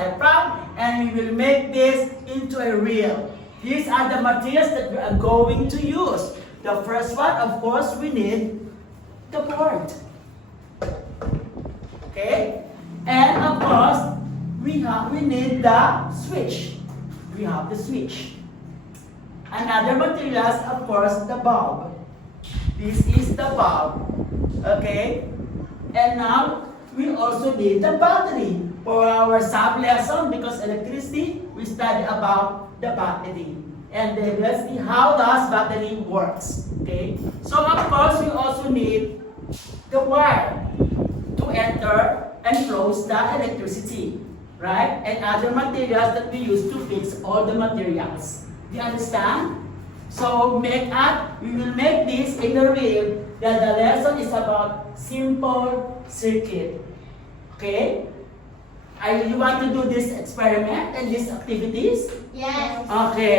diaphragm, and we will make this into a reel. These are the materials that we are going to use. The first one, of course, we need the board. Okay? And of course, we need the switch. We have the switch. Another materials, of course, the bulb. This is the bulb. Okay? And now, we also need the battery for our sub-lesson because electricity, we study about the battery. And then let's see how does battery works. Okay? So of course, we also need the wire to enter and close the electricity. Right? And other materials that we use to fix all the materials. Do you understand? So we will make this in the reel that the lesson is about simple circuit. Okay? You want to do this experiment and these activities? Yes. Okay.